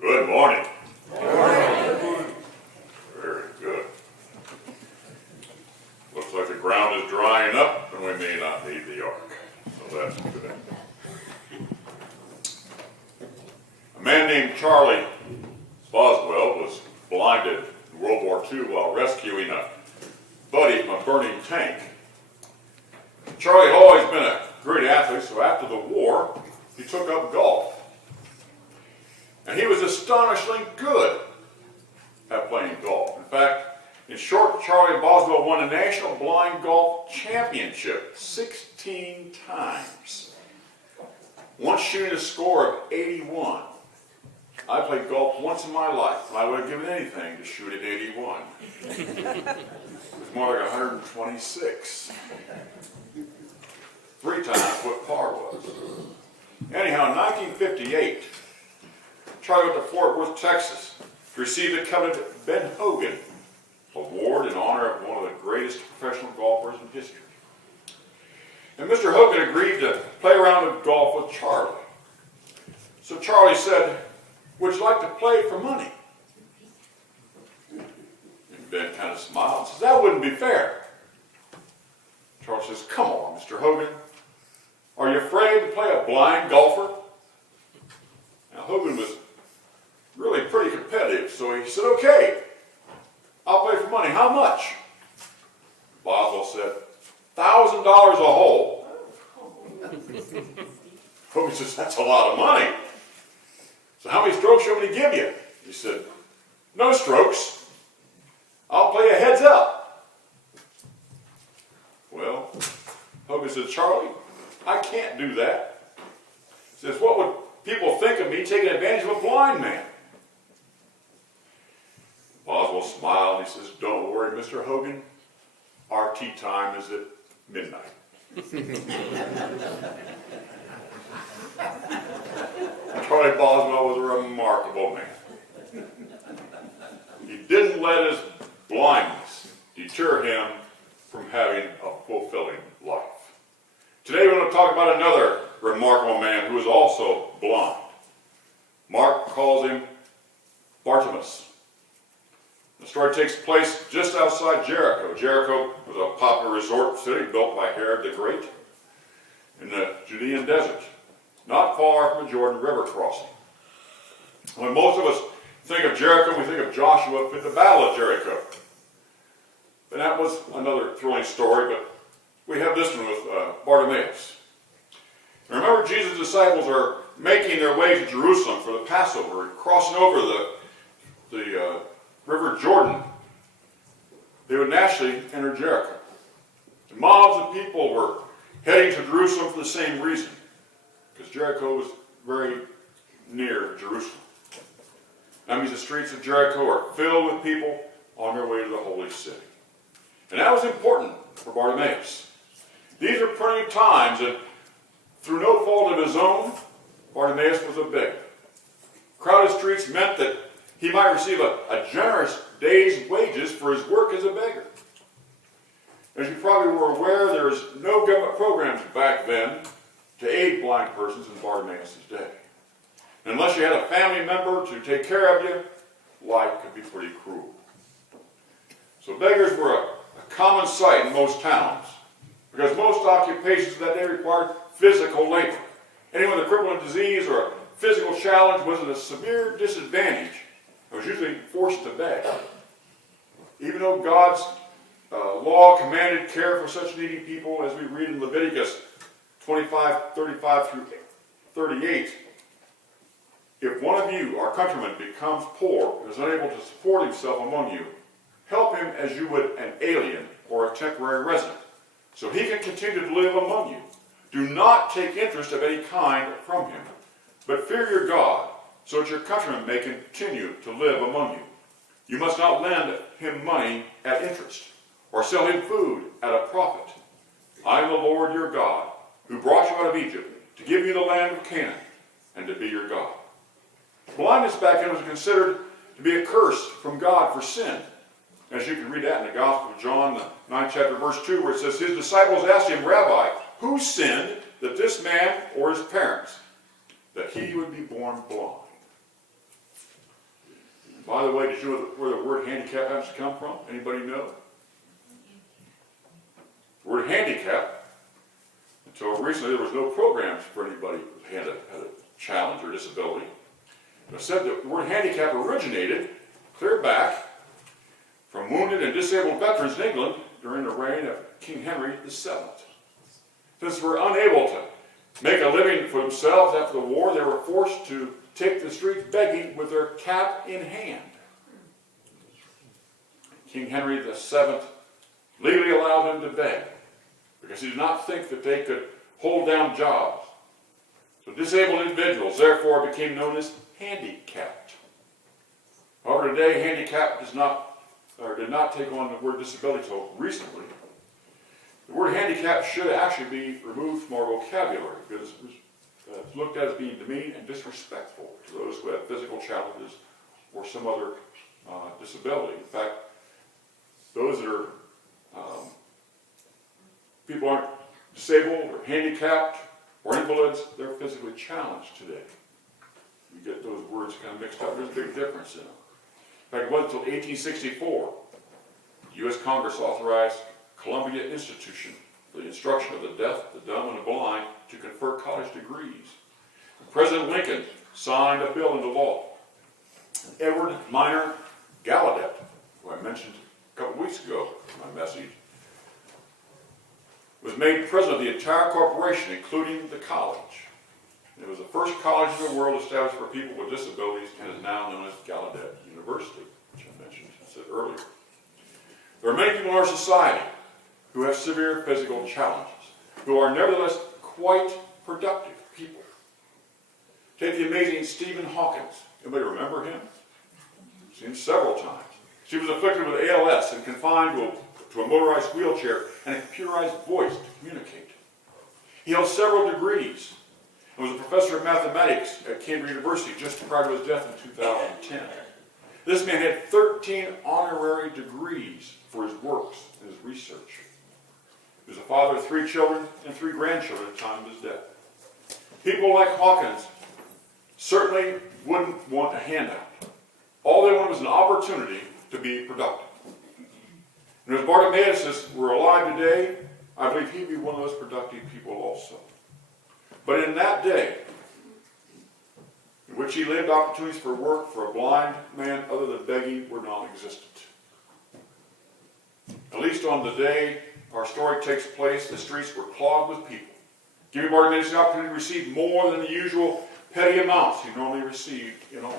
Good morning. Good morning. Very good. Looks like the ground is drying up and we may not need the ark. So that's good. A man named Charlie Boswell was blinded in World War II while rescuing a buddy from a burning tank. Charlie had always been a great athlete, so after the war, he took up golf. And he was astonishingly good at playing golf. In fact, in short, Charlie Boswell won the National Blind Golf Championship 16 times. Once shooting a score of 81. I played golf once in my life, and I would have given anything to shoot at 81. It was more like 126. 3 times what par was. Anyhow, in 1958, Charlie went to Fort Worth, Texas, to receive the coveted Ben Hogan Award in honor of one of the greatest professional golfers in history. And Mr. Hogan agreed to play around with golf with Charlie. So Charlie said, "Would you like to play for money?" And Ben kind of smiled and says, "That wouldn't be fair." Charlie says, "Come on, Mr. Hogan. Are you afraid to play a blind golfer?" Now, Hogan was really pretty competitive, so he said, "Okay, I'll play for money. How much?" Boswell said, $1,000 a hole. Hogan says, "That's a lot of money. So how many strokes do you want me to give you?" He said, "No strokes. I'll play a heads up." Well, Hogan said, "Charlie, I can't do that." He says, "What would people think of me taking advantage of a blind man?" Boswell smiled and he says, "Don't worry, Mr. Hogan. Our tea time is at midnight." Charlie Boswell was a remarkable man. He didn't let his blindness deter him from having a fulfilling life. Today we're going to talk about another remarkable man who was also blind. Mark calls him Bartimaeus. The story takes place just outside Jericho. Jericho was a popular resort city built by Herod the Great in the Judean desert, not far from the Jordan River crossing. When most of us think of Jericho, we think of Joshua at the Battle of Jericho. And that was another thrilling story, but we have this one with Bartimaeus. Remember, Jesus' disciples are making their way to Jerusalem for the Passover and crossing over the River Jordan. They would naturally enter Jericho. The mobs of people were heading to Jerusalem for the same reason, because Jericho was very near Jerusalem. That means the streets of Jericho are filled with people on their way to the holy city. And that was important for Bartimaeus. These are primitive times, and through no fault of his own, Bartimaeus was a beggar. Crowded streets meant that he might receive a generous day's wages for his work as a beggar. As you probably were aware, there was no government programs back then to aid blind persons in Bartimaeus' day. And unless you had a family member to take care of you, life could be pretty cruel. So beggars were a common sight in most towns, because most occupations that day required physical labor. Anyone with a crippling disease or a physical challenge was at a severe disadvantage and was usually forced to beg. Even though God's law commanded care for such needy people, as we read in Leviticus 25:35 through 38, if one of you, our countrymen, becomes poor and is unable to support himself among you, help him as you would an alien or a temporary resident, so he can continue to live among you. Do not take interest of any kind from him, but fear your God, so that your countrymen may continue to live among you. You must not lend him money at interest, or sell him food at a profit. I am the Lord your God, who brought you out of Egypt, to give you the land of Canaan, and to be your God. Blindness back then was considered to be a curse from God for sin. As you can read that in the Gospel of John, the 9th chapter, verse 2, where it says, his disciples asked him, Rabbi, who sinned, that this man or his parents, that he would be born blind? By the way, did you know where the word handicap happens to come from? Anybody know? The word handicap, until recently there was no programs for anybody who had a challenge or disability. It said that the word handicap originated clear back from wounded and disabled veterans in England during the reign of King Henry VII. Since they were unable to make a living for themselves after the war, they were forced to take the streets begging with their cap in hand. King Henry VII legally allowed them to beg because he did not think that they could hold down jobs. So disabled individuals therefore became known as handicapped. However, today handicap did not take on the word disability until recently. The word handicap should actually be removed from our vocabulary because it's looked at as being demeaning and disrespectful to those who have physical challenges or some other disability. In fact, those that are people aren't disabled or handicapped or invalids, they're physically challenged today. You get those words kind of mixed up. There's a big difference in them. In fact, it wasn't until 1864 the U.S. Congress authorized Columbia Institution for the instruction of the deaf, the dumb, and the blind to confer college degrees. President Lincoln signed a bill into law. Edward Minor Gallaudet, who I mentioned a couple weeks ago in my message, was made president of the entire corporation, including the college. It was the first college in the world established for people with disabilities and is now known as Gallaudet University, which I mentioned earlier. There are many people in our society who have severe physical challenges, who are nevertheless quite productive people. Take the amazing Stephen Hawkins. Anybody remember him? Seen him several times. She was afflicted with ALS and confined to a motorized wheelchair and a computerized voice to communicate. He held several degrees and was a professor of mathematics at Cambridge University just prior to his death in 2010. This man had 13 honorary degrees for his works and his research. He was a father of 3 children and 3 grandchildren at the time of his death. People like Hawkins certainly wouldn't want a handout. All they wanted was an opportunity to be productive. And if Bartimaeus were alive today, I believe he'd be one of those productive people also. But in that day, in which he lived, opportunities for work for a blind man other than begging were non-existent. At least on the day our story takes place, the streets were clogged with people, giving Bartimaeus the opportunity to receive more than the usual petty amounts he normally received in alms.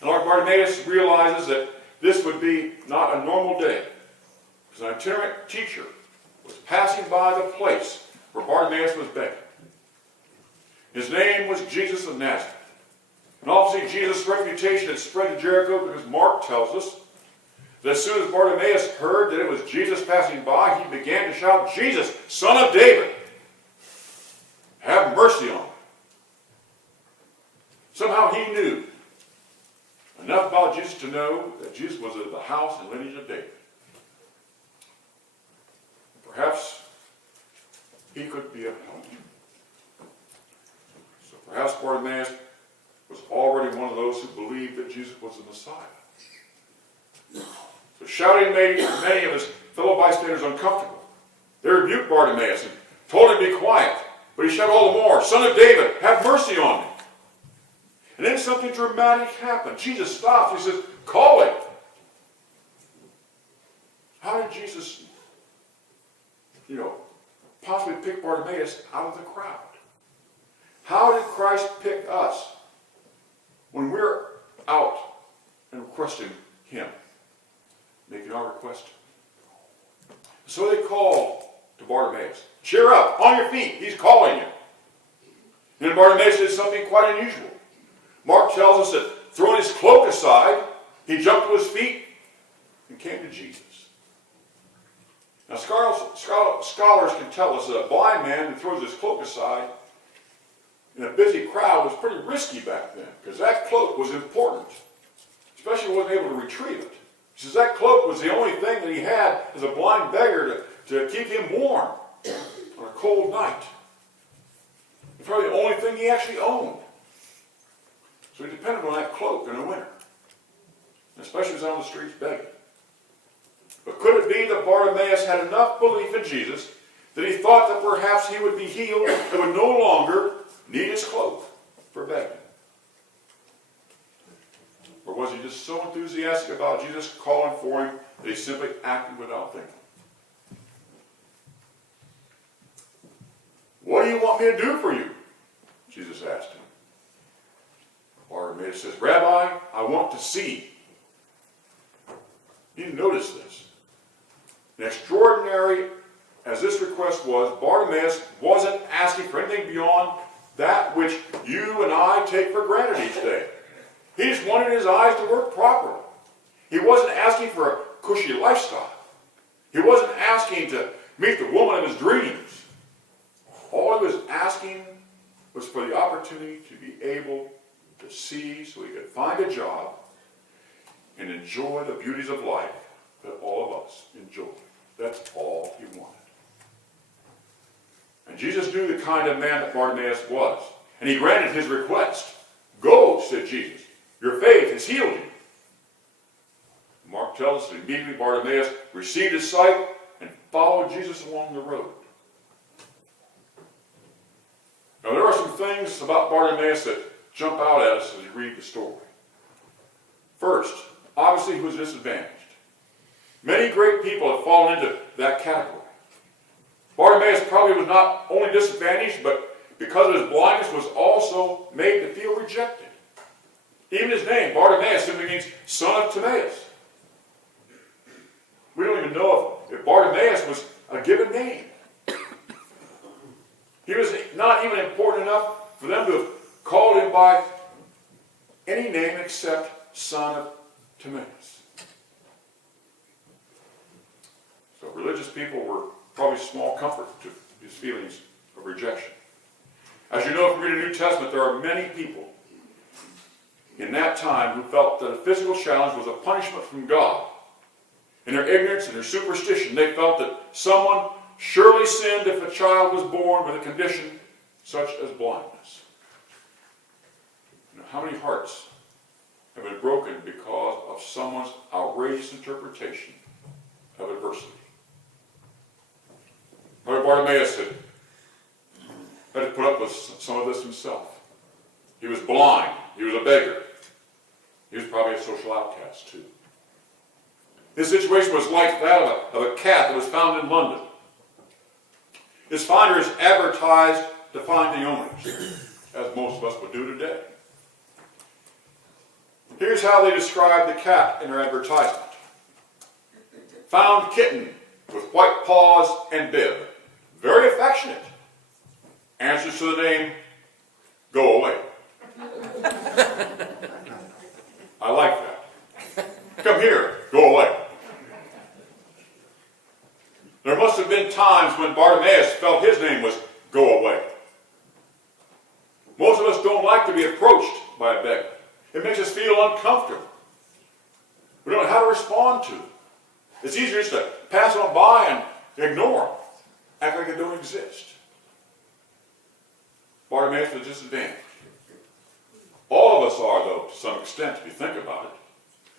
And Lord Bartimaeus realizes that this would be not a normal day, because an itinerant teacher was passing by the place where Bartimaeus was begging. His name was Jesus of Nazareth. And obviously Jesus' reputation had spread to Jericho because Mark tells us that as soon as Bartimaeus heard that it was Jesus passing by, he began to shout, "Jesus, Son of David, have mercy on me." Somehow he knew enough about Jesus to know that Jesus was of the house and lineage of David. Perhaps he could be of help. So perhaps Bartimaeus was already one of those who believed that Jesus was the Messiah. So shouting made many of his fellow bystanders uncomfortable. They rebuked Bartimaeus and told him to be quiet, but he shouted all the more, "Son of David, have mercy on me." And then something dramatic happened. Jesus stopped. He says, "Call him." How did Jesus, possibly pick Bartimaeus out of the crowd? How did Christ pick us when we're out and requesting him, making our request? So they called to Bartimaeus, "Cheer up, on your feet, he's calling you." And Bartimaeus did something quite unusual. Mark tells us that throwing his cloak aside, he jumped to his feet and came to Jesus. Now scholars can tell us that a blind man who throws his cloak aside in a busy crowd was pretty risky back then, because that cloak was important, especially when he wasn't able to retrieve it. He says that cloak was the only thing that he had as a blind beggar to keep him warm on a cold night. It's probably the only thing he actually owned. So he depended on that cloak in the winter. especially if he was on the streets begging. But could it be that Bartimaeus had enough belief in Jesus that he thought that perhaps he would be healed and would no longer need his cloak for begging? Or was he just so enthusiastic about Jesus calling for him that he simply acted without thinking? What do you want me to do for you? Jesus asked him. Bartimaeus says, Rabbi, I want to see. You notice this. And extraordinary as this request was, Bartimaeus wasn't asking for anything beyond that which you and I take for granted each day. He just wanted his eyes to work properly. He wasn't asking for a cushy lifestyle. He wasn't asking to meet the woman of his dreams. All he was asking was for the opportunity to be able to see so he could find a job and enjoy the beauties of life that all of us enjoy. That's all he wanted. And Jesus knew the kind of man that Bartimaeus was, and he granted his request. Go, said Jesus. Your faith has healed you. Mark tells us that immediately Bartimaeus received his sight and followed Jesus along the road. Now there are some things about Bartimaeus that jump out at us as we read the story. First, obviously he was disadvantaged. Many great people have fallen into that category. Bartimaeus probably was not only disadvantaged, but because of his blindness was also made to feel rejected. Even his name, Bartimaeus, simply means son of Timaeus. We don't even know if Bartimaeus was a given name. He was not even important enough for them to have called him by any name except son of Timaeus. So religious people were probably small comfort to his feelings of rejection. As you know from reading the New Testament, there are many people in that time who felt that a physical challenge was a punishment from God. In their ignorance and their superstition, they felt that someone surely sinned if a child was born with a condition such as blindness. You know, how many hearts have been broken because of someone's outrageous interpretation of adversity? Brother Bartimaeus had to put up with some of this himself. He was blind. He was a beggar. He was probably a social outcast too. His situation was like that of a cat that was found in London. His finders advertised to find the owners, as most of us would do today. Here's how they described the cat in their advertisement. Found kitten with white paws and bib. Very affectionate. Answers to the name, go away. I like that. Come here, go away. There must have been times when Bartimaeus felt his name was go away. Most of us don't like to be approached by a beggar. It makes us feel uncomfortable. We don't know how to respond to it. It's easier just to pass on by and ignore them. Act like they don't exist. Bartimaeus was disadvantaged. All of us are, though, to some extent, if you think about it.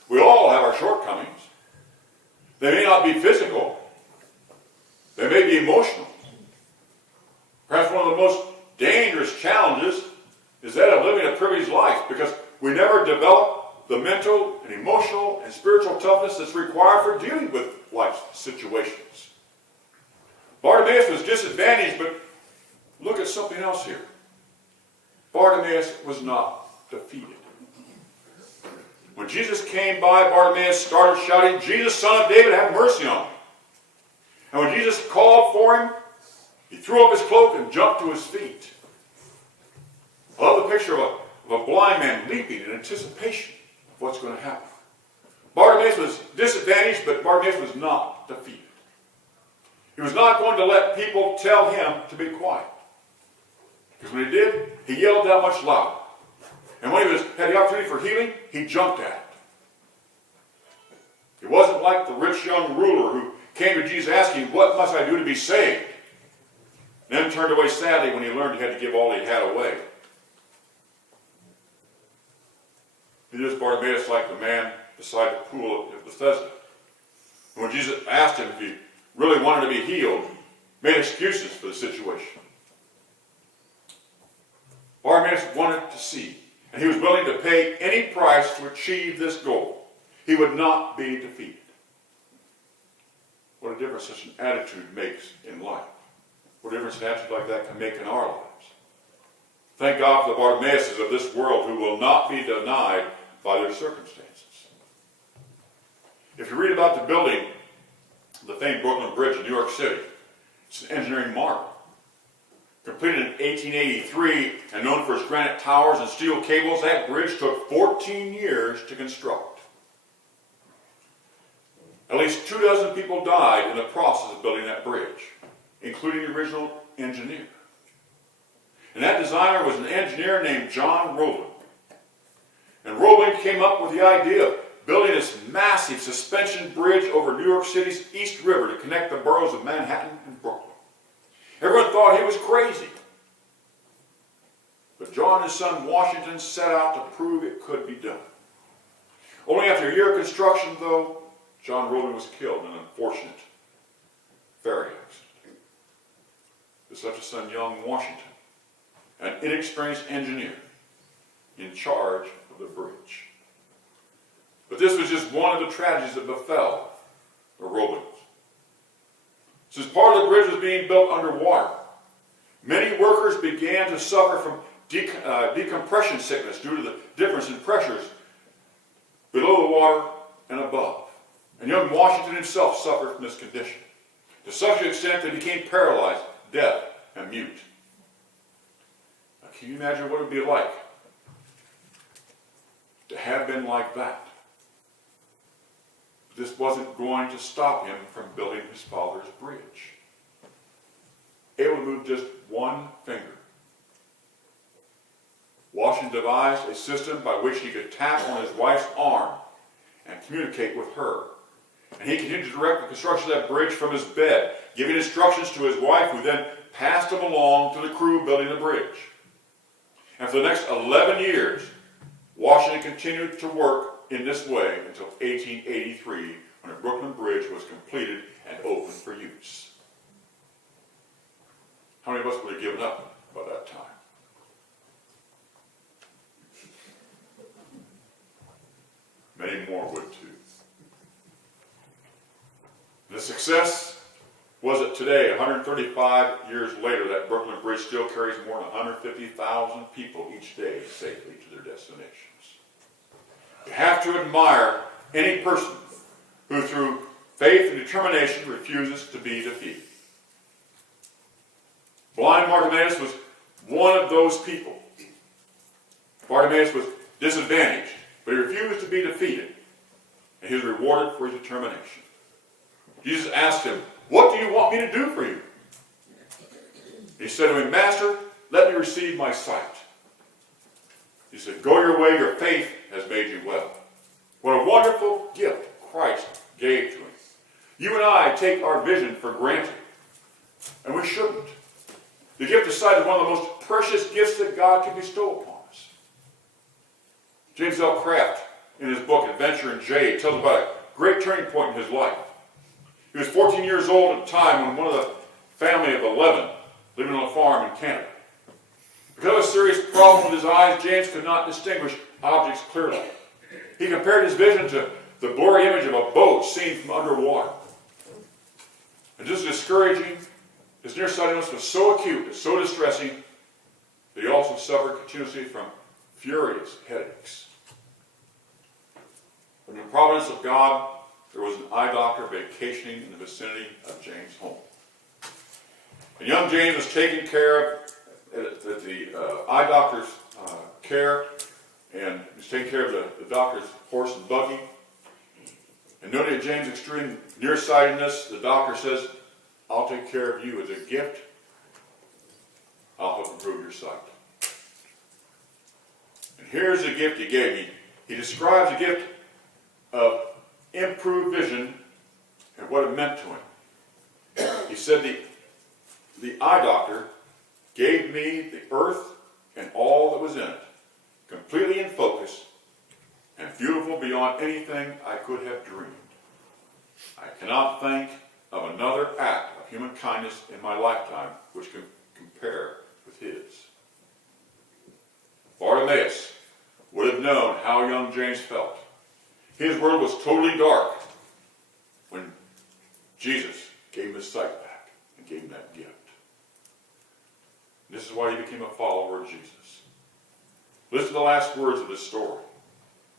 We all have our shortcomings. They may not be physical. They may be emotional. Perhaps one of the most dangerous challenges is that of living a privileged life, because we never develop the mental and emotional and spiritual toughness that's required for dealing with life's situations. Bartimaeus was disadvantaged, but look at something else here. Bartimaeus was not defeated. When Jesus came by, Bartimaeus started shouting, Jesus, son of David, have mercy on me. And when Jesus called for him, he threw up his cloak and jumped to his feet. I love the picture of a blind man leaping in anticipation of what's going to happen. Bartimaeus was disadvantaged, but Bartimaeus was not defeated. He was not going to let people tell him to be quiet. Because when he did, he yelled that much louder. And when he had the opportunity for healing, he jumped at it. He wasn't like the rich young ruler who came to Jesus asking, what must I do to be saved? And then turned away sadly when he learned he had to give all he had away. Neither is Bartimaeus like the man beside the pool of Bethesda. And when Jesus asked him if he really wanted to be healed, made excuses for the situation. Bartimaeus wanted to see, and he was willing to pay any price to achieve this goal. He would not be defeated. What a difference such an attitude makes in life. What a difference an attitude like that can make in our lives. Thank God for the Bartimaeuses of this world who will not be denied by their circumstances. If you read about the building of the famed Brooklyn Bridge in New York City, it's an engineering marvel. Completed in 1883 and known for its granite towers and steel cables, that bridge took 14 years to construct. At least 24 people died in the process of building that bridge, including the original engineer. And that designer was an engineer named John Roebling. And Roebling came up with the idea of building this massive suspension bridge over New York City's East River to connect the boroughs of Manhattan and Brooklyn. Everyone thought he was crazy. But John and his son Washington set out to prove it could be done. Only after a year of construction, though, John Roebling was killed in an unfortunate ferry accident. With such a son, young Washington, an inexperienced engineer in charge of the bridge. But this was just one of the tragedies that befell the Roeblings. Since part of the bridge was being built underwater, many workers began to suffer from decompression sickness due to the difference in pressures below the water and above. And young Washington himself suffered from this condition, to such an extent that he became paralyzed, deaf, and mute. Now, can you imagine what it would be like to have been like that? This wasn't going to stop him from building his father's bridge. Able to move just one finger. Washington devised a system by which he could tap on his wife's arm and communicate with her. And he continued to direct the construction of that bridge from his bed, giving instructions to his wife, who then passed them along to the crew building the bridge. And for the next 11 years, Washington continued to work in this way until 1883, when the Brooklyn Bridge was completed and opened for use. How many of us would have given up by that time? Many more would too. The success was that today, 135 years later, that Brooklyn Bridge still carries more than 150,000 people each day safely to their destinations. You have to admire any person who, through faith and determination, refuses to be defeated. Blind Bartimaeus was one of those people. Bartimaeus was disadvantaged, but he refused to be defeated, and he was rewarded for his determination. Jesus asked him, "What do you want me to do for you?" He said to him, "Master, let me receive my sight." He said, "Go your way, your faith has made you well." What a wonderful gift Christ gave to him. You and I take our vision for granted, and we shouldn't. The gift of sight is one of the most precious gifts that God can bestow upon us. James L. Kraft, in his book Adventure in Jade, tells about a great turning point in his life. He was 14 years old at the time when one of the family of 11 living on a farm in Canada. Because of a serious problem with his eyes, James could not distinguish objects clearly. He compared his vision to the blurry image of a boat seen from underwater. And just discouraging, his nearsightedness was so acute and so distressing that he also suffered continuously from furious headaches. In the providence of God, there was an eye doctor vacationing in the vicinity of James' home. And young James was taken care of at the eye doctor's care, and he was taking care of the doctor's horse and buggy. And noting James' extreme nearsightedness, the doctor says, "I'll take care of you as a gift. I'll help improve your sight." And here's the gift he gave me. He describes the gift of improved vision and what it meant to him. He said the eye doctor gave me the earth and all that was in it, completely in focus, and beautiful beyond anything I could have dreamed. I cannot think of another act of human kindness in my lifetime which can compare with his. Bartimaeus would have known how young James felt. His world was totally dark when Jesus gave him his sight back and gave him that gift. This is why he became a follower of Jesus. Listen to the last words of this story.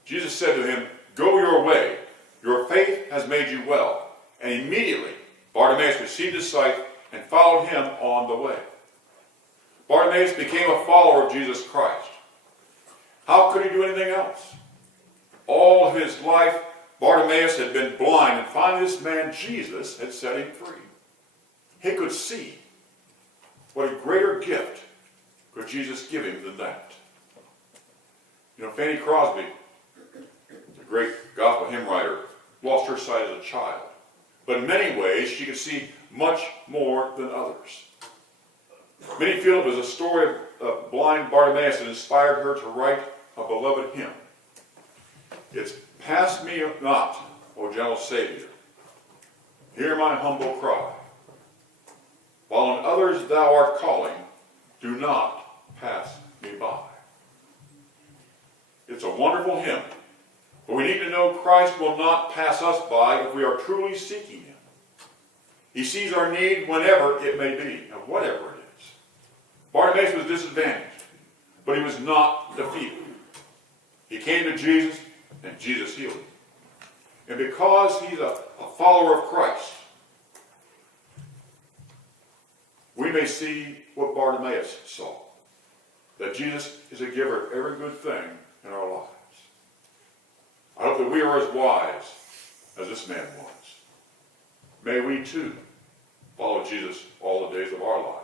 Jesus said to him, "Go your way. Your faith has made you well." And immediately Bartimaeus received his sight and followed him on the way. Bartimaeus became a follower of Jesus Christ. How could he do anything else? All of his life, Bartimaeus had been blind, and finally this man, Jesus, had set him free. He could see. What a greater gift could Jesus give him than that? You know, Fanny Crosby, the great gospel hymn writer, lost her sight as a child. But in many ways, she could see much more than others. Many feel it was a story of blind Bartimaeus that inspired her to write a beloved hymn. It's "Pass me not, O gentle Savior. Hear my humble cry. While on others thou art calling, do not pass me by." It's a wonderful hymn, but we need to know Christ will not pass us by if we are truly seeking him. He sees our need whenever it may be, and whatever it is. Bartimaeus was disadvantaged, but he was not defeated. He came to Jesus, and Jesus healed him. And because he's a follower of Christ, we may see what Bartimaeus saw, that Jesus is a giver of every good thing in our lives. I hope that we are as wise as this man was. May we too follow Jesus all the days of our lives.